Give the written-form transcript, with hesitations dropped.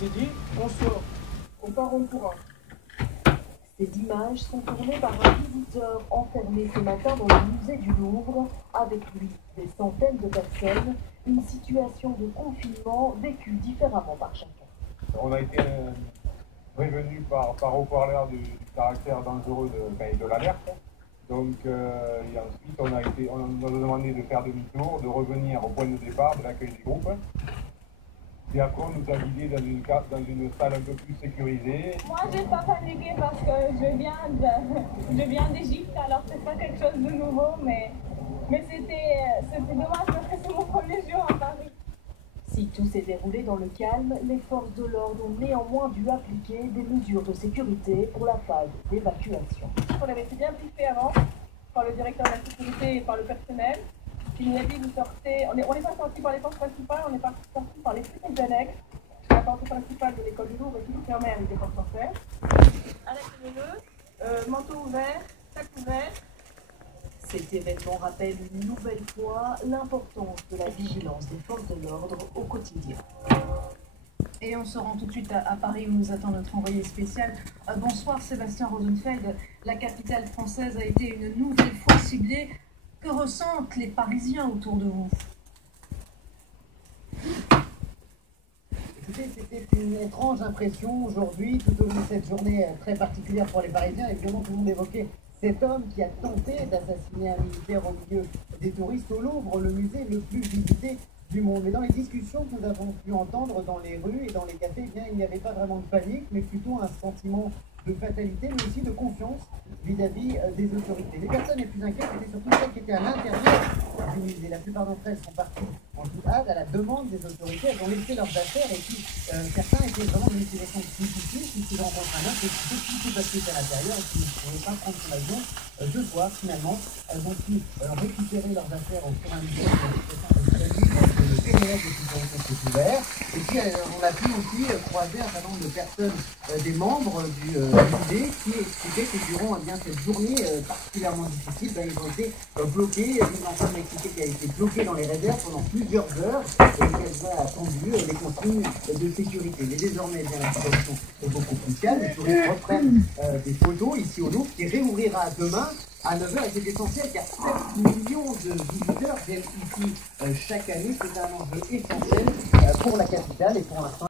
C'est dit, on sort. On part en courant. Ces images sont tournées par un visiteur enfermé ce matin dans le musée du Louvre. Avec lui, des centaines de personnes. Une situation de confinement vécue différemment par chacun. On a été prévenu par haut-parleur du caractère dangereux de l'alerte. Donc, et ensuite, on nous a demandé de faire demi-tour, de revenir au point de départ de l'accueil du groupe. Et après, on nous a guidés dans une salle un peu plus sécurisée. Moi, j'ai pas paniqué parce que je viens d'Égypte, alors c'est pas quelque chose de nouveau, mais c'était dommage parce que c'est mon premier jour à Paris. Si tout s'est déroulé dans le calme, les forces de l'ordre ont néanmoins dû appliquer des mesures de sécurité pour la phase d'évacuation. On avait été bien briefé avant par le directeur de la sécurité et par le personnel. Il nous a dit vous sortez, on n'est pas sorti par les portes principales, on est sorti par les petites annexes. La porte principale de l'école du Louvre est toujours fermée avec des portes en fer. Arrêtez-le, manteau ouvert, sac ouvert. Cet événement rappelle une nouvelle fois l'importance de la vigilance des forces de l'ordre au quotidien. Et on se rend tout de suite à Paris où nous attend notre envoyé spécial. Bonsoir Sébastien Rosenfeld. La capitale française a été une nouvelle fois ciblée. Que ressentent les Parisiens autour de vous? Écoutez, c'était une étrange impression aujourd'hui, tout au long de cette journée très particulière pour les Parisiens. Évidemment, tout le monde évoquait cet homme qui a tenté d'assassiner un militaire au milieu des touristes au Louvre, le musée le plus visité du monde. Mais dans les discussions que nous avons pu entendre dans les rues et dans les cafés, eh bien, il n'y avait pas vraiment de panique, mais plutôt un sentiment de fatalité, mais aussi de confiance vis-à-vis des autorités. Les personnes les plus inquiètes étaient surtout celles qui étaient à l'intérieur du musée. La plupart d'entre elles sont parties en toute hâte à la demande des autorités. Elles ont laissé leurs affaires et puis certains étaient vraiment dans une situation difficile puisqu'ils rencontrent un homme qui tout passé à l'intérieur et qui ne pouvaient pas prendre son avion ce soir. Finalement, elles ont pu récupérer leurs affaires au fur et à mesure de le périmètre de sécurité s'est ouvert. Et puis on a pu aussi croiser un certain nombre de personnes, des membres du musée qui expliquaient que durant cette journée particulièrement difficile, ils ont été bloqués. Une femme m'a expliqué qu'elle a été bloquée dans les réserves pendant plusieurs heures et qu'elle a attendu les consignes de sécurité. Mais désormais, la situation est beaucoup plus calme. Les touristes reprennent des photos ici au Louvre qui réouvrira demain à 9h et c'est essentiel car 7 millions de visiteurs viennent ici chaque année. C'est un enjeu essentiel pour la capitale et pour l'instant.